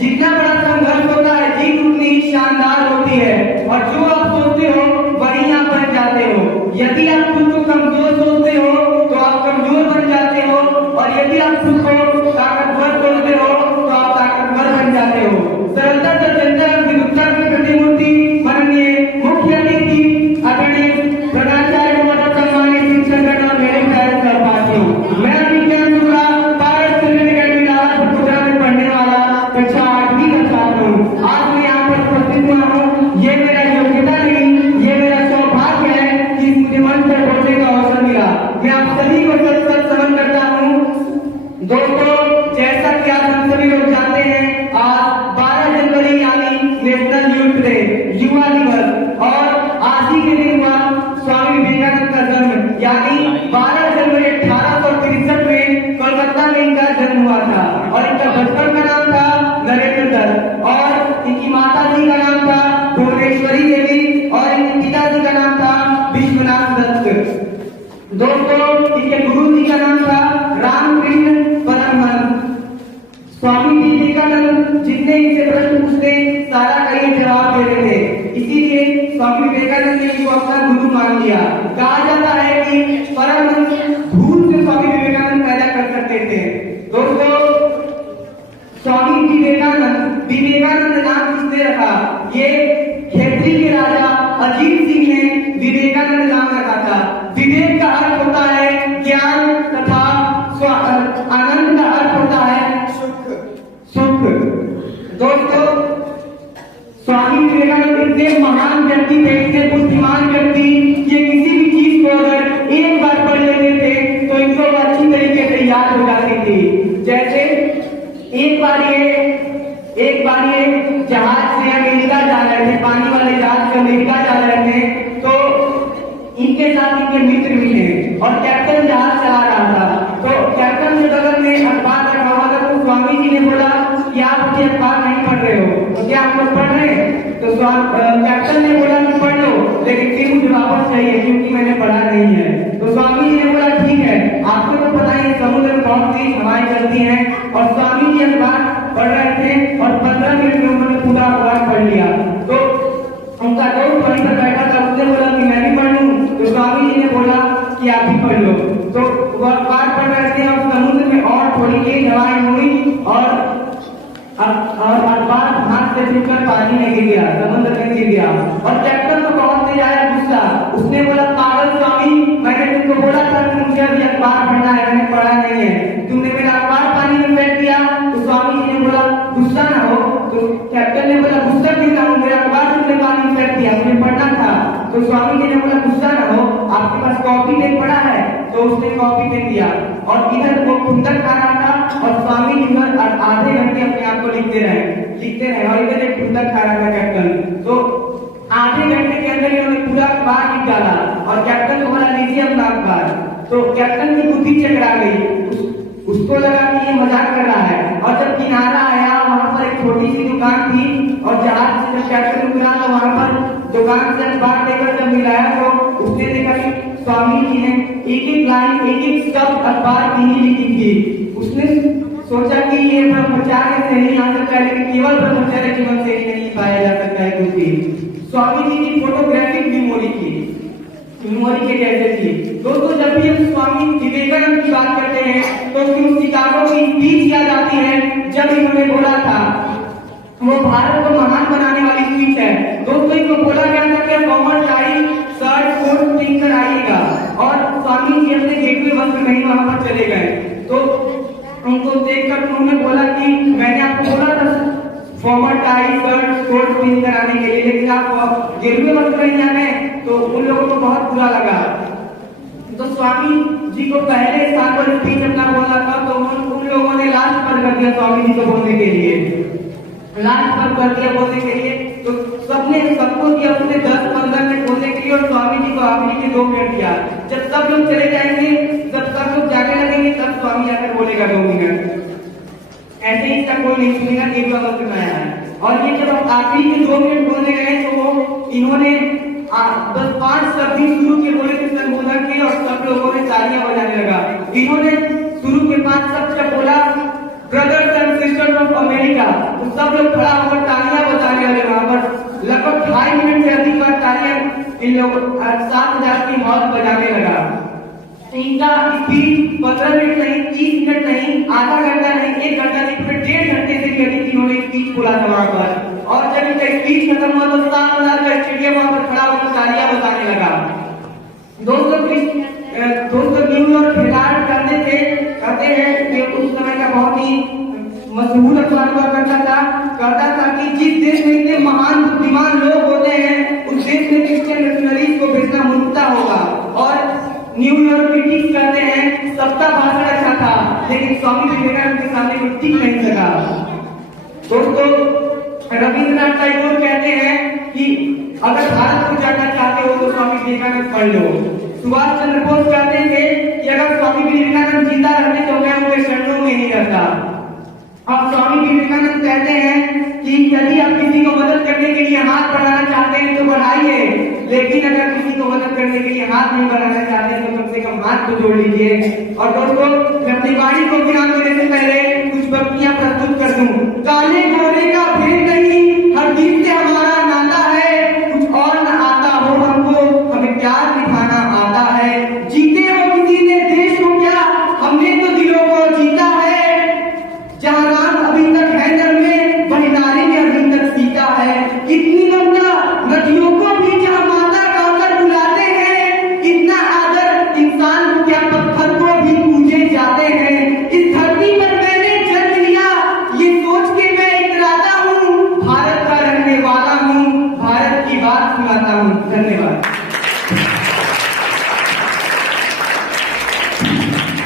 जितना बड़ा संघर्ष होता है जीत उतनी ही शानदार होती है। और जो आप सोचते हो वही आप बन जाते हो। यदि आप खुद को कमजोर सोचते हो तो आप कमजोर बन जाते हो, और यदि आप खुद को ताकतवर सोचते हो तो आप ताकतवर बन जाते हो। सरलता से जनता विविधता की प्रतिमूर्ति माननीय मुख्य अतिथि आदरणीय प्रधानाचार्य सम्मानित शिक्षकगण और मेरे प्यारे सहपाठियों, मैं विज्ञान टुकड़ा भारत गुजरात में पढ़ने वाला कक्षा 8वीं का छात्र हूँ। आज मैं यहाँ पर उपस्थित हुआ हूँ। ये मेरा योग्यता नहीं, ये मेरा सौभाग्य है कि मुझे मंच पर बोलने का अवसर मिला। मैं आप सभी को सच समन करता हूँ। दोस्तों, जैसा कि आप हम सभी लोग जानते हैं, आज 12 जनवरी यानी नेशनल यूथ डे, युवा दिवस, और आज ही के दिन हुआ स्वामी विवेकानंद का जन्म, यानी 12 जनवरी 1863 में कोलकाता में इनका जन्म हुआ था। और इनका बचपन का नाम था नरेंद्र दत्त, और इनकी माता जी का नाम था भुवनेश्वरी देवी, और इनके पिताजी का नाम था विश्वनाथ दत्त। दोस्तों, इनके गुरु जी का नाम था रामकृष्ण परमहंस। स्वामी विवेकानंद जितने इनसे प्रश्न पूछते सारा का ये जवाब दे रहे थे, इसीलिए स्वामी विवेकानंद ने इनको अपना गुरु मान लिया। कहा जाता है कि परमहंस धूल से स्वामी विवेकानंद पैदा कर सकते थे। दोस्तों, स्वामी विवेकानंद नाम किसने रखा? ये खेत्री के राजा अजीत सिंह ने विवेकानंद नाम रखा था। विवेक का अर्थ होता है ज्ञान तथा आनंद का अर्थ होता है सुख। दोस्तों, स्वामी विवेकानंद इतने महान व्यक्ति थे, इतने बुद्धिमान व्यक्ति, ये किसी भी चीज को अगर एक बार पढ़ लेते थे तो इनको अच्छी तरीके से याद हो जाती थी। जैसे एक बार ये जहाज से अमेरिका जा रहे थे, पानी वाले जहाज से अमेरिका जा रहे थे, तो इनके साथ इनके मित्र भी थे और कैप्टन जहाज चला रहा था। तो कैप्टन के बगल में अखबार रखा हुआ था, तो स्वामी जी ने बोला कि आप मुझे अखबार नहीं पढ़ रहे हो, तो क्या आप लोग पढ़ रहे हैं? तो कैप्टन ने बोला कि पढ़ लो, लेकिन फिर मुझे वापस चाहिए क्योंकि मैंने पढ़ा नहीं है। तो स्वामी जी ने बोला ठीक है, आपको तो पता ही समुद्र में बहुत तेज हवाएं चलती हैं, और स्वामी जी अखबार पढ़ रहे थे और 15 मिनट में उन्होंने पूरा अखबार पढ़ लिया। तो उनका दोस्त वहीं पर बैठा था, उसने बोला कि मैं भी पढ़ लूं, तो स्वामी जी ने बोला कि आप भी पढ़ लो। तो वो अखबार पढ़ रहे थे और समुद्र में और थोड़ी तेज हवाएं हुई और अखबार हाथ से छूटकर पानी में गिर गया, समुद्र में गिर गया। और कैप्टन को बहुत तेज आया गुस्सा, उसने बोला पागल स्वामी, मैंने तुमको बोला था कि मुझे अभी अखबार पढ़ना है, मैंने पढ़ा नहीं है, तुमने मेरा अखबार पानी में फेंक दिया। तो स्वामी जी ने बोला गुस्सा ना हो। तो कैप्टन ने बोला गुस्सा क्यों ना हो, मेरा अखबार तुमने पानी में फेंक दिया, मुझे पढ़ना था। तो स्वामी जी ने बोला गुस्सा ना हो, आपके पास कॉपी पेन पड़ा है? तो उसने कॉपी पेन दिया और इधर वो कुंदन खा रहा था और स्वामी जी आधे घंटे अपने आप को लिखते रहे और इधर एक कुंदन खा रहा था कैप्टन। तो आधे घंटे के अंदर इन्होंने पूरा अखबार लिख डाला और कैप्टन को बोला लीजिए अपना अखबार। तो कैप्टन की बुद्धि चकरा गई, उसको लगा कि ये मजाक कर रहा है। और जब किनारा आया, वहां पर एक छोटी सी दुकान थी और जहाज से जब कैप्टन उतरा तो वहां पर दुकान से अखबार लेकर जब मिलाया तो उसने देखा कि स्वामी जी ने एक लाइन एक शब्द अखबार की ही लिखी थी। उसने सोचा कि ये ब्रह्मचार्य से नहीं आ सकता है, लेकिन केवल ब्रह्मचार्य जीवन से ही नहीं पाया जा सकता है। क्योंकि स्वामी जी की फोटोग्राफिक मेमोरी के जैसे थी। दोस्तों, जब भी हम स्वामी विवेकानंद की बात करते हैं तो उनकी किताबों की स्पीच याद आती है, जब इन्होंने बोला था, वो भारत को महान बनाने वाली स्पीच है। दोस्तों, इनको बोला गया था कि कॉमन टाई शर्ट कोट पहन कर आइएगा, और स्वामी जी अपने गेटवे वस्त्र में वहां पर चले गए। तो उनको देखकर उन्होंने बोला कि मैंने आपको बोला था फॉर्मल टाई शर्ट कोट पहन कर आने के लिए, लेकिन आप गेटवे वस्त्र में आ गए। तो उन लोगों को बहुत बुरा लगा। तो स्वामी जी को पहले स्थान पर स्पीच अपना बोलना था, तो उन लोगों ने लास्ट पर कर दिया स्वामी जी को बोलने के लिए, लास्ट पर कर दिया बोलने के लिए। तो सबको दिया उसने 10-15 मिनट बोलने के लिए और स्वामी जी को आखिरी के 2 मिनट दिया। जब सब लोग चले जाएंगे, जब सब लोग जाने लगेंगे, तब स्वामी आकर बोलेगा 2 मिनट। ऐसे ही इसका कोई नहीं सुनेगा, केवल वक्त में आया है। और ये जब आखिरी के 2 मिनट बोलने गए तो वो इन्होंने बस 5 शब्द ही शुरू के बोले थे संबोधन के, और सब लोगों ने तालियां बजाने लगा। इन्होंने शुरू के 5 शब्द जब बोला, brothers and sisters of America, तो सब लोग खड़ा होकर तालियां बजाने लगे। वहां पर लगभग 2.5 मिनट से अधिक बार तालियां इन लोगों 7,000 की मौत बजाने लगा। इनका स्पीच 15 मिनट नहीं, 30 मिनट नहीं, आधा घंटा नहीं, 1 घंटा नहीं, पूरे 1.5 घंटे से भी अधिक इन्होंने स्पीच बोला था वहां पर। और जब इनका स्पीच खत्म हुआ तो 7,000 का स्टेडियम वहां पर खड़ा होकर तालियां बजाने लगा। दोस्तों न्यूयॉर्क हेराल्ड कहते हैं कि उस समय का बहुत ही मशहूर अखबार हुआ करता था कि जिस देश में इतने महान बुद्धिमान लोग होते हैं उस देश में क्रिश्चियन मिशनरीज को भेजना मूर्खता होगा। और न्यूयॉर्क क्रिटिक्स कहते हैं सबका भाषण अच्छा था लेकिन स्वामी विवेकानंद के सामने कोई टिक नहीं सका। दोस्तों रविंद्रनाथ टैगोर कहते हैं कि अगर भारत को जानना चाहते हो तो स्वामी विवेकानंद पढ़ लो। सुभाष चंद्र बोस कहते थे कि अगर स्वामी विवेकानंद जिंदा रहते तो मैं उनके शरणों में ही रहता। और स्वामी विवेकानंद कहते हैं कि यदि आप किसी को मदद करने के लिए हाथ बढ़ाना चाहते हैं तो बढ़ाइए, लेकिन अगर किसी को मदद करने के लिए हाथ नहीं बढ़ाना चाहते हैं तो कम से कम हाथ को जोड़ लीजिए। और दोस्तों मैं अपनी वाणी को विराम देने से पहले कुछ पंक्तियां प्रस्तुत कर दूं। काले गोरे का भेद नहीं, हर दिल से हमारा नाता है, कुछ और न आता हो हमको, हमें प्यार निभाना आता है। जीते हो किसी ने देश को क्या, हमने तो दिलों को जीता है। जहाँ राम अभी तक है नर में, वही नारी ने अभी तक सीता है। कितनी ममता नदियों को भी जहाँ माता कहकर बुलाते हैं, कितना आदर इंसान को क्या पत्थर को भी पूजे जाते हैं। इस धरती पर मैंने जन्म लिया ये सोच के मैं इतराता हूँ, भारत का रहने वाला हूँ, भारत की बात सुनाता हूँ। धन्यवाद।